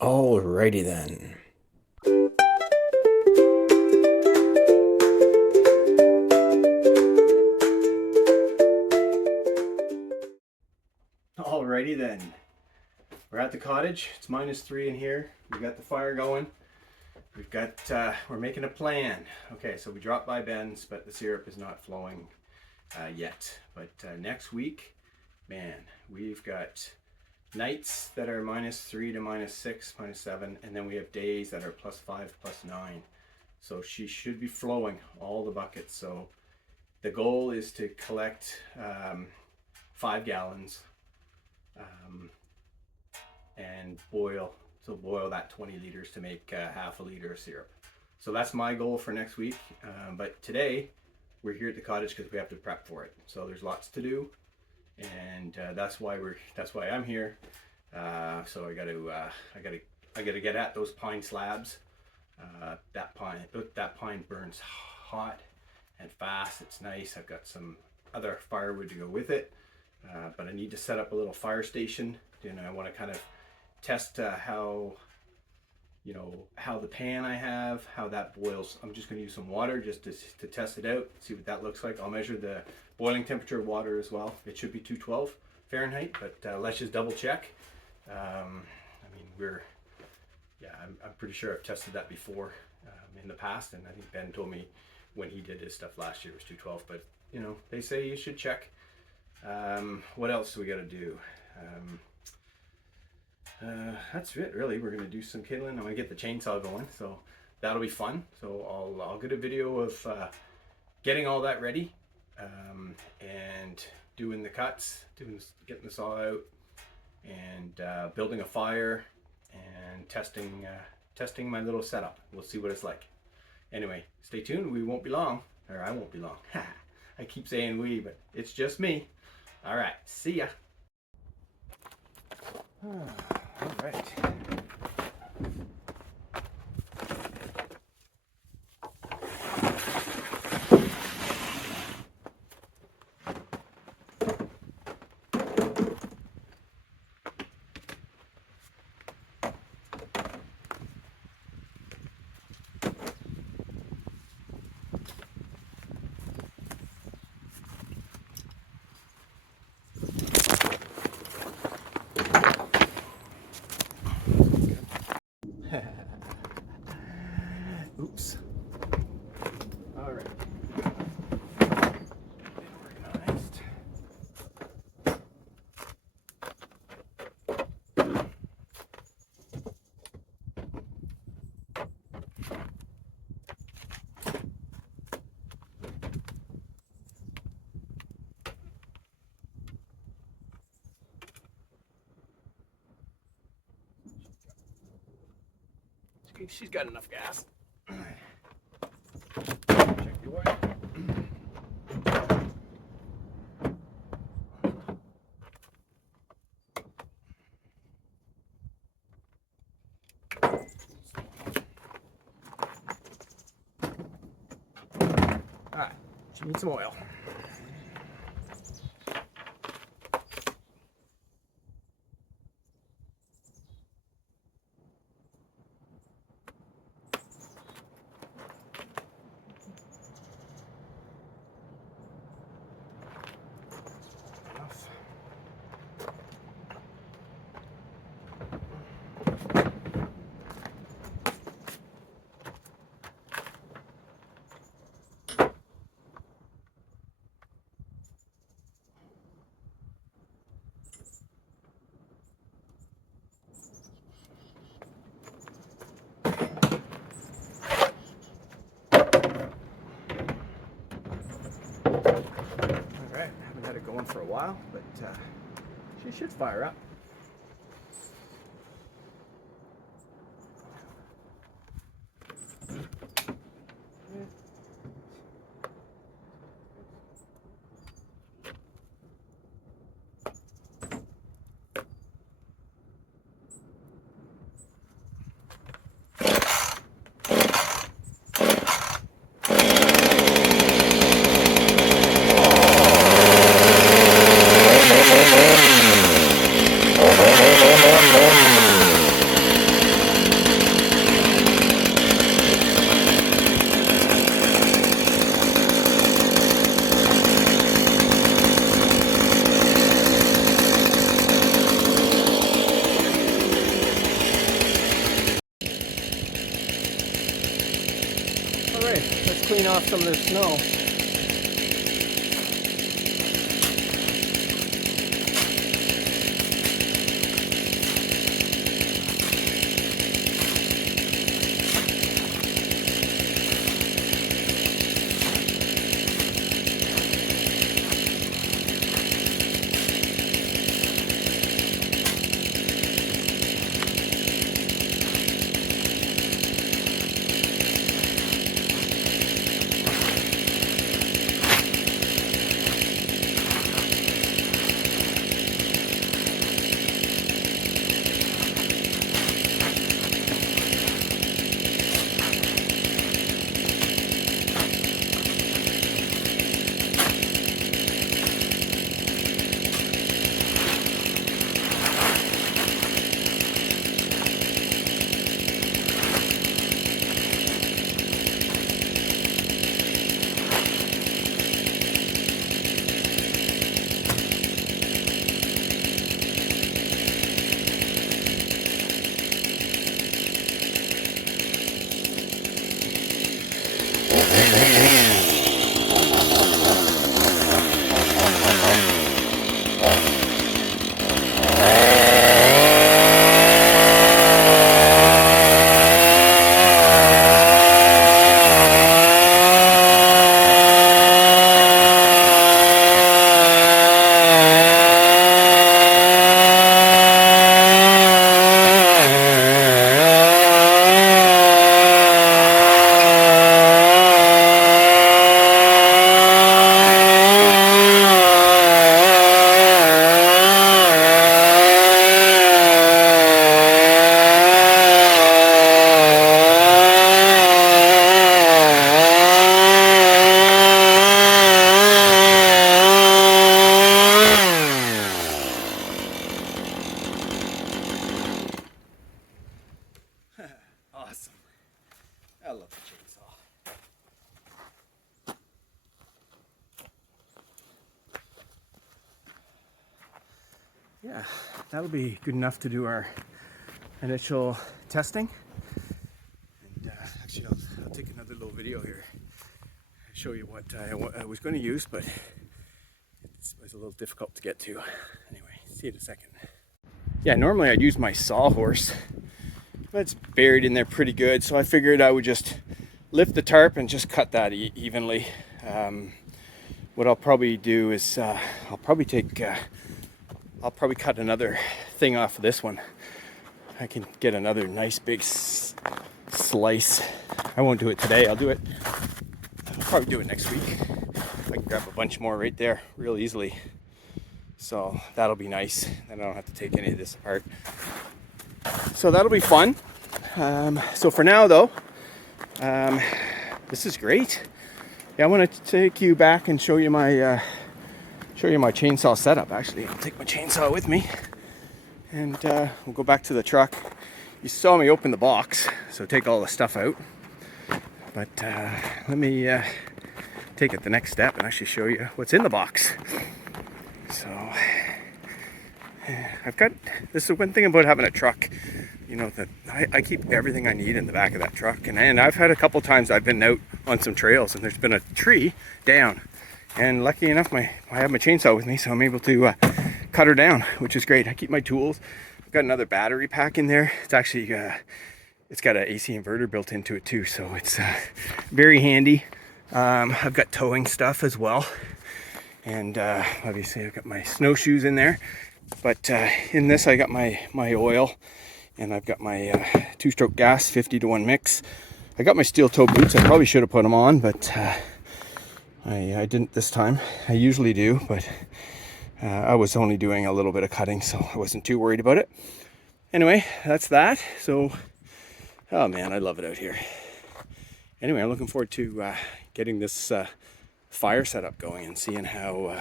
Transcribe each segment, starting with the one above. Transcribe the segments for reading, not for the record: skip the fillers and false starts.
Alrighty then. Alrighty then. We're at the cottage. It's -3 in here. We got the fire going. We're making a plan. Okay, so we dropped by Ben's, but the syrup is not flowing yet. But next week, man, we've got nights that are -3 to -6, -7, and then we have days that are +5, +9. So she should be flowing all the buckets. So the goal is to collect 5 gallons and boil that 20 liters to make half a liter of syrup. So that's my goal for next week. But today we're here at the cottage because we have to prep for it. So there's lots to do, and that's why I'm here. So I gotta get at those pine slabs. That pine burns hot and fast. It's nice. I've got some other firewood to go with it, but I need to set up a little fire station, and I want to kind of test how the pan I have, how that boils. I'm just going to use some water just to test it out, see what that looks like. I'll measure the boiling temperature of water as well. It should be 212 Fahrenheit, but let's just double check. I'm pretty sure I've tested that before in the past, and I think Ben told me when he did his stuff last year it was 212, but they say you should check. What else do we got to do? That's it really. We're gonna do some kindling. I'm gonna get the chainsaw going, so that'll be fun. So I'll get a video of getting all that ready, and doing the cuts, getting the saw out, and building a fire, and testing my little setup. We'll see what it's like. Anyway, stay tuned. We won't be long, or I won't be long. I keep saying we, but it's just me. All right, see ya. All right. Oops. All right. Organized. She's got enough gas. Check the oil. Alright, she needs some oil. Going for a while, but she should fire up. clean off some of the snow. Awesome. I love the chainsaw. Yeah, that'll be good enough to do our initial testing. And actually, I'll take another little video here, show you what I was going to use, but it was a little difficult to get to. Anyway, see you in a second. Yeah, normally I'd use my sawhorse, but it's buried in there pretty good, so I figured I would just lift the tarp and just cut that evenly. What I'll probably do is I'll probably cut another thing off of this one. I can get another nice big slice. I won't do it today. I'll probably do it next week. I can grab a bunch more right there real easily. So that'll be nice. Then I don't have to take any of this apart. So that'll be fun. So for now though, this is great. Yeah, I want to take you back and show you my chainsaw setup. Actually, I'll take my chainsaw with me, and we'll go back to the truck. You saw me open the box, so take all the stuff out. But let me take it the next step and actually show you what's in the box. So this is one thing about having a truck, you know, that I keep everything I need in the back of that truck. And I've had a couple times I've been out on some trails and there's been a tree down. And lucky enough, I have my chainsaw with me, so I'm able to cut her down, which is great. I keep my tools. I've got another battery pack in there. It's actually, it's got an AC inverter built into it too, so it's very handy. I've got towing stuff as well. And obviously I've got my snowshoes in there. But in this I got my oil, and I've got my 2-stroke gas 50-to-1 mix. I got my steel toe boots. I probably should have put them on, but I didn't this time. I usually do, but I was only doing a little bit of cutting, so I wasn't too worried about it. Anyway, that's that. So, oh man, I love it out here. Anyway, I'm looking forward to getting this fire setup going and seeing how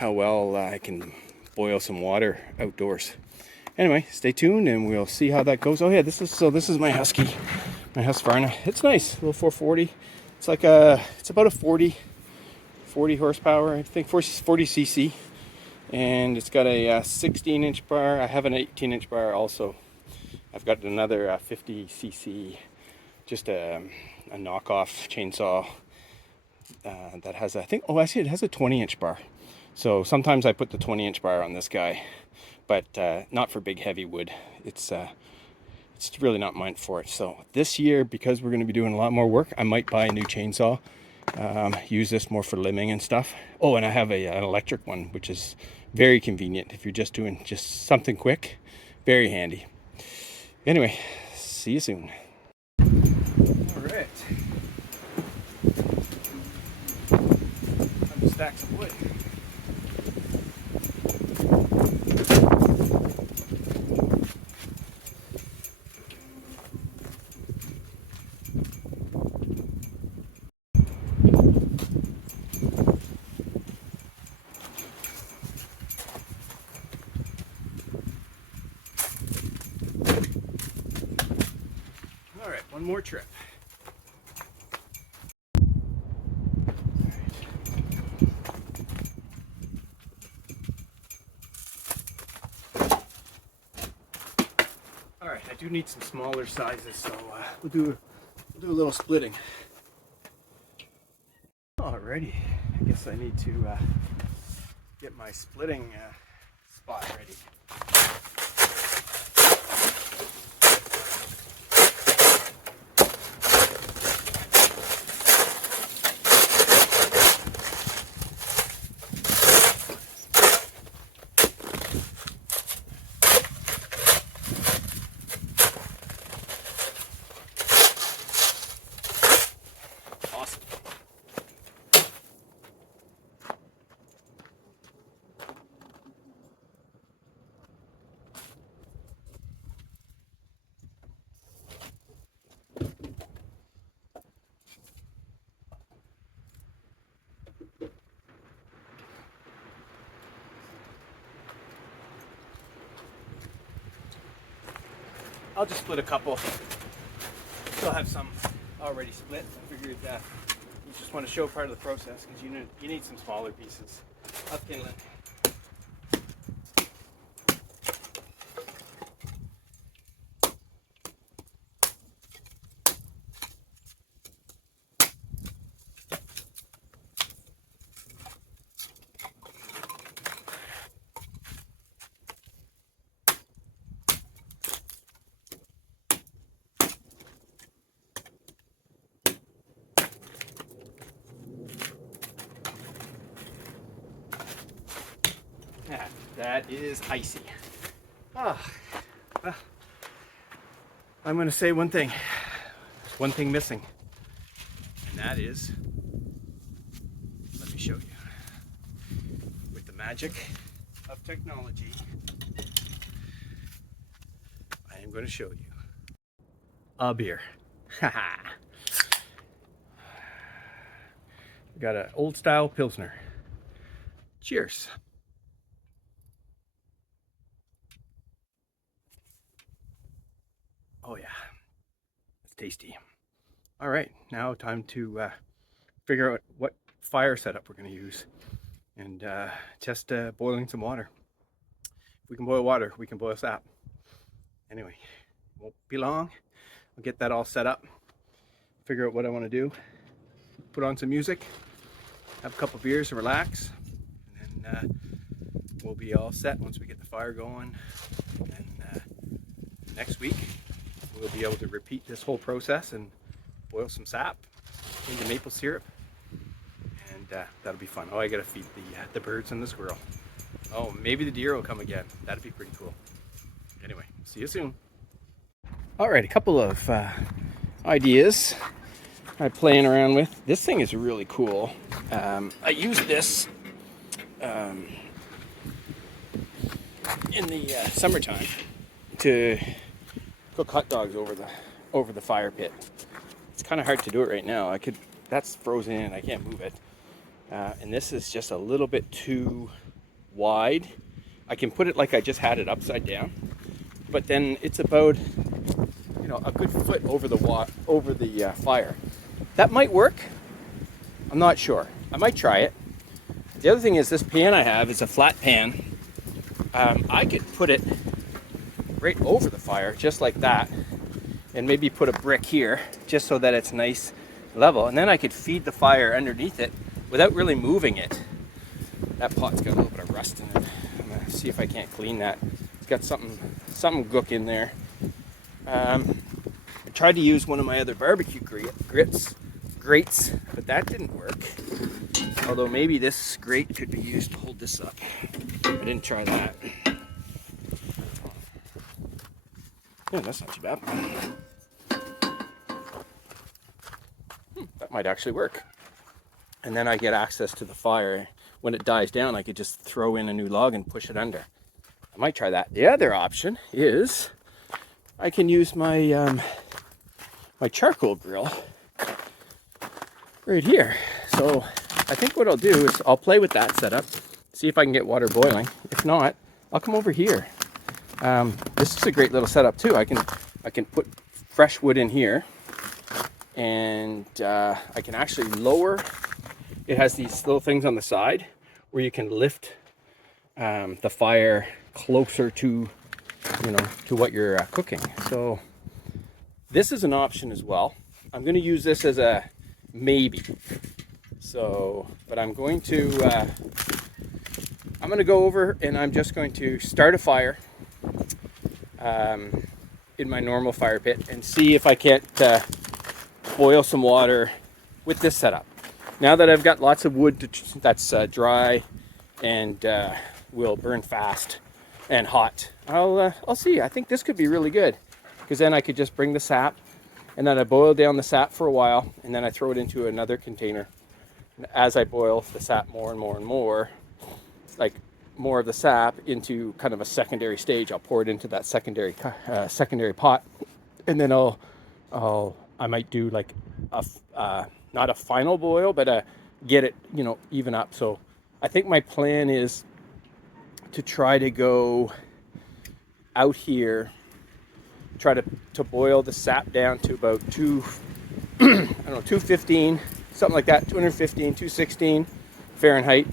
well I can boil some water outdoors. Anyway, stay tuned and we'll see how that goes. Oh yeah, this is my Husky, my Husqvarna. It's nice, a little 440. It's like it's about a 40 horsepower, I think, 40 cc, and it's got a 16-inch bar. I have an 18-inch bar also. I've got another 50 cc just a knockoff chainsaw that has, I think, oh, I see it has a 20-inch bar. So sometimes I put the 20-inch bar on this guy, but not for big heavy wood. It's really not meant for it. So this year, because we're going to be doing a lot more work, I might buy a new chainsaw. Use this more for limbing and stuff. Oh, and I have an electric one, which is very convenient if you're just doing just something quick. Very handy. Anyway, see you soon. All right. Time to stack some wood. All right, one more trip. All right, I do need some smaller sizes, so we'll do a little splitting. Alrighty, I guess I need to get my splitting spot ready. I'll just split a couple. Still have some already split. I figured you just want to show part of the process because you need some smaller pieces of kindling. That is icy. I'm going to say one thing. There's one thing missing. And that is, let me show you. With the magic of technology, I am going to show you a beer. Haha. We got an old style Pilsner. Cheers. Oh yeah, it's tasty. All right, now time to figure out what fire setup we're going to use and test boiling some water. If we can boil water, we can boil sap. Anyway, won't be long. I'll get that all set up, figure out what I want to do, put on some music, have a couple beers and relax, and then we'll be all set once we get the fire going. And next week, we'll be able to repeat this whole process and boil some sap into maple syrup, and that'll be fun. Oh, I gotta feed the birds and the squirrel. Oh, maybe the deer will come again. That'd be pretty cool. Anyway, see you soon. All right, a couple of ideas I'm playing around with. This thing is really cool. I used this in the summertime to cook hot dogs over the fire pit. It's kind of hard to do it right now. That's frozen in, I can't move it. And this is just a little bit too wide. I can put it like I just had it upside down, but then it's about, a good foot over the fire. That might work. I'm not sure. I might try it. The other thing is, this pan I have is a flat pan. I could put it right over the fire, just like that, and maybe put a brick here just so that it's nice level, and then I could feed the fire underneath it without really moving it. That pot's got a little bit of rust in it. I'm gonna see if I can't clean that. It's got something gook in there. I tried to use one of my other barbecue grates, but that didn't work. Although maybe this grate could be used to hold this up. I didn't try that. Yeah, that's not too bad. That might actually work. And then I get access to the fire. When it dies down, I could just throw in a new log and push it under. I might try that. The other option is I can use my my charcoal grill right here. So I think what I'll do is I'll play with that setup, see if I can get water boiling. If not, I'll come over here. This is a great little setup too. I can put fresh wood in here, and I can actually lower. It has these little things on the side where you can lift the fire closer to, to what you're cooking. So this is an option as well. I'm going to use this as a maybe. So, but I'm going to go over and I'm just going to start a fire in my normal fire pit and see if I can't boil some water with this setup. Now that I've got lots of wood that's dry and will burn fast and hot, I'll see. I think this could be really good, because then I could just bring the sap and then I boil down the sap for a while and then I throw it into another container. And as I boil the sap more and more and more, like more of the sap into kind of a secondary stage, I'll pour it into that secondary pot, and then I might do like a not a final boil, but get it, even up. So I think my plan is to try to go out here, try to boil the sap down to about 215, something like that, 215, 216 Fahrenheit.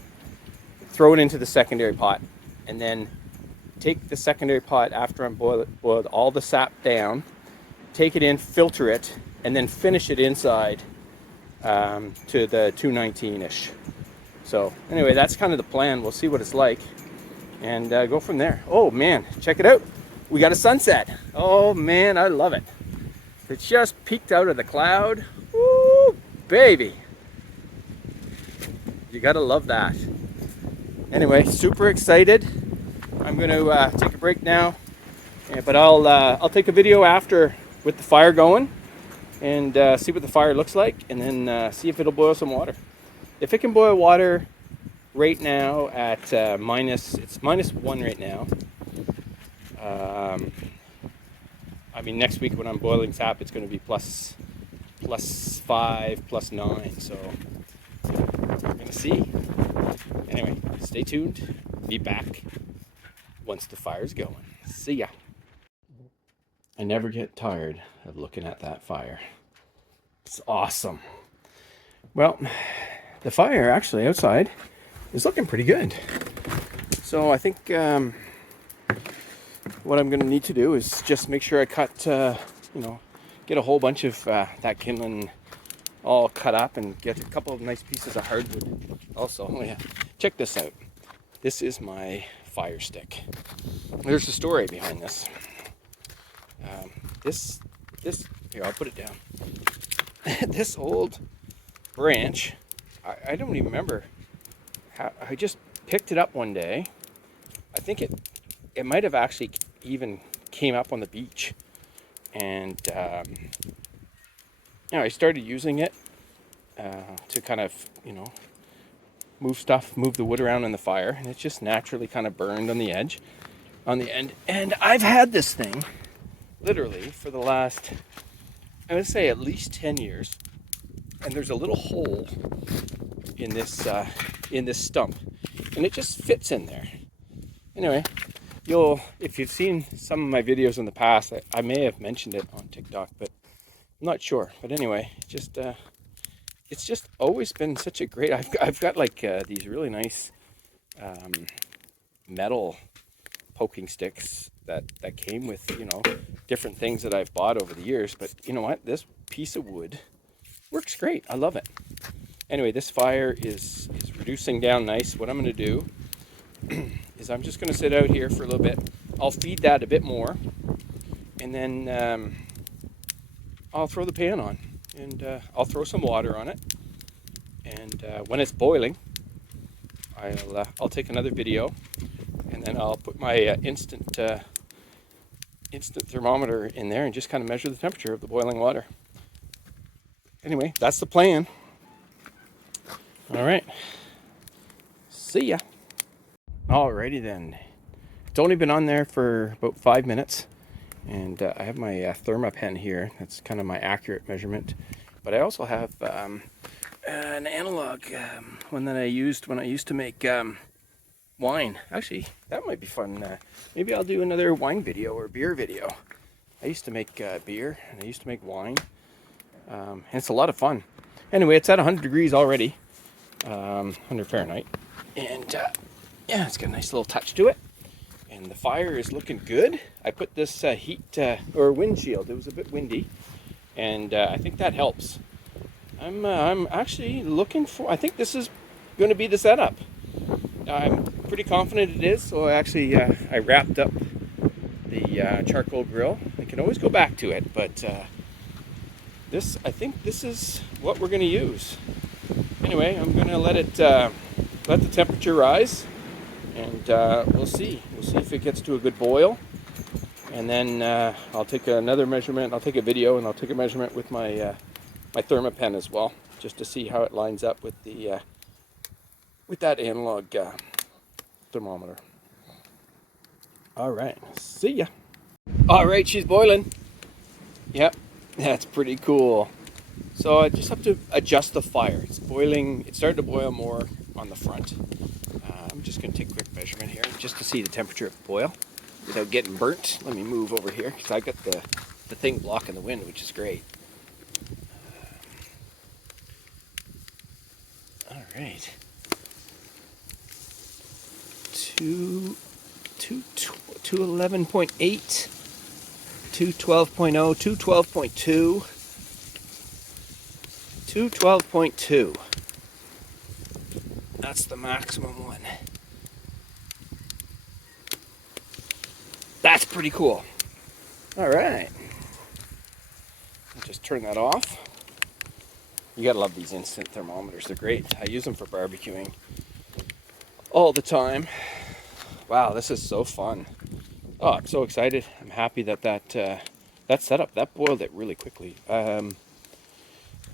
Throw it into the secondary pot, and then take the secondary pot after I'm boiled all the sap down, take it in, filter it, and then finish it inside to the 219-ish. So anyway, that's kind of the plan. We'll see what it's like and go from there. Oh man, check it out. We got a sunset. Oh man, I love it. It just peeked out of the cloud. Woo, baby. You gotta love that. Anyway, super excited. I'm going to take a break now, but I'll take a video after with the fire going and see what the fire looks like, and then see if it'll boil some water. If it can boil water right now at it's -1 right now. I mean, next week when I'm boiling sap, it's going to be +5, +9. So we're going to see. Anyway, stay tuned. Be back once the fire's going. See ya. I never get tired of looking at that fire. It's awesome. Well, the fire actually outside is looking pretty good. So I think what I'm going to need to do is just make sure I cut, get a whole bunch of that kindling all cut up and get a couple of nice pieces of hardwood. Also, oh yeah, check this out. This is my fire stick. There's a story behind this. This here, I'll put it down. This old branch, I don't even remember how, I just picked it up one day. I think it might have actually even came up on the beach, and I started using it to kind of, move the wood around in the fire, and it just naturally kind of burned on the end. And I've had this thing literally for the last, I would say, at least 10 years. And there's a little hole in this stump, and it just fits in there. Anyway, if you've seen some of my videos in the past, I may have mentioned it on TikTok, but I'm not sure. But anyway, it's just always been such a great. I've got like these really nice metal poking sticks that came with, you know, different things that I've bought over the years. But you know what? This piece of wood works great. I love it. Anyway, this fire is reducing down nice. What I'm going to do is I'm just going to sit out here for a little bit. I'll feed that a bit more, and then I'll throw the pan on, and I'll throw some water on it. And when it's boiling, I'll take another video, and then I'll put my instant thermometer in there and just kind of measure the temperature of the boiling water. Anyway, that's the plan. All right. See ya. Alrighty then. It's only been on there for about 5 minutes, and I have my thermopen here. That's kind of my accurate measurement. But I also have an analog one that I used when I used to make wine. Actually, that might be fun. Maybe I'll do another wine video or beer video. I used to make beer, and I used to make wine. And it's a lot of fun. Anyway, it's at 100 degrees already, 100 Fahrenheit. And yeah, it's got a nice little touch to it. And the fire is looking good. I put this heat or windshield. It was a bit windy, and I think that helps. I'm actually looking for, I think this is going to be the setup. I'm pretty confident it is. So actually I wrapped up the charcoal grill. I can always go back to it, but I think this is what we're going to use. Anyway, I'm going to let the temperature rise, and we'll see if it gets to a good boil. And then I'll take another measurement. I'll take a video, and I'll take a measurement with my my thermopen as well, just to see how it lines up with the with that analog thermometer. All right, see ya. All right, she's boiling. Yep, that's pretty cool. So I just have to adjust the fire. It's boiling. It's starting to boil more on the front. I'm just going to take a quick measurement here just to see the temperature of the boil without getting burnt. Let me move over here because I got the thing blocking the wind, which is great. All right. 211.8, 212.0, 212.2, 212.2. That's the maximum one. That's pretty cool. All right. I'll just turn that off. You gotta love these instant thermometers. They're great. I use them for barbecuing all the time. Wow, this is so fun. Oh, I'm so excited. I'm happy that setup, that boiled it really quickly.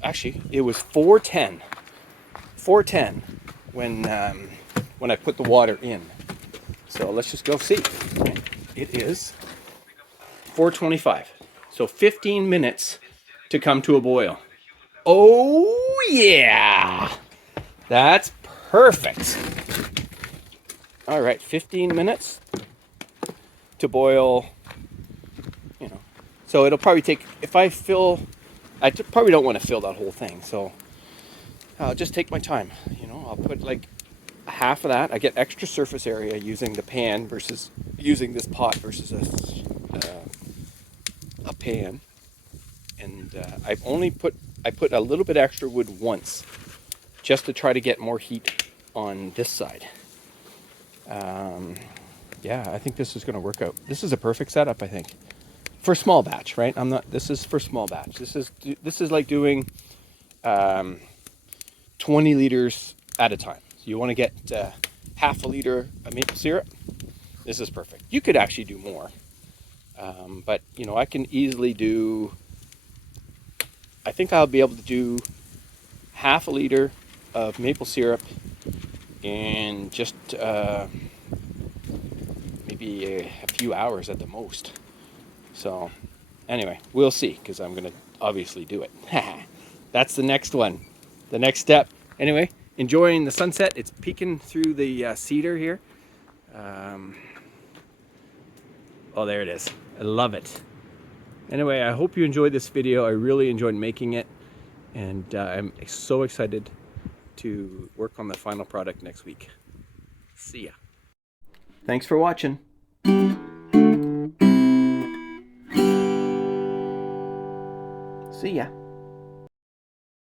Actually, it was 410 when I put the water in. So let's just go see. It is 4:25. So 15 minutes to come to a boil. Oh yeah, that's perfect. All right, 15 minutes to boil, you know. So it'll probably take, if I probably don't want to fill that whole thing. So I'll just take my time, you know. I'll put like half of that. I get extra surface area using the pan versus using this pot versus a pan. And I put a little bit extra wood once just to try to get more heat on this side. Yeah, I think this is going to work out. This is a perfect setup, I think, for small batch, right? This is for small batch. This is like doing 20 liters at a time. So you want to get half a liter of maple syrup. This is perfect. You could actually do more, but you know, I can easily do. I think I'll be able to do half a liter of maple syrup in just maybe a few hours at the most. So anyway, we'll see, because I'm going to obviously do it. That's the next one, the next step. Anyway, enjoying the sunset. It's peeking through the cedar here. Oh, there it is. I love it. Anyway, I hope you enjoyed this video. I really enjoyed making it, and I'm so excited to work on the final product next week. See ya. Thanks for watching. See ya.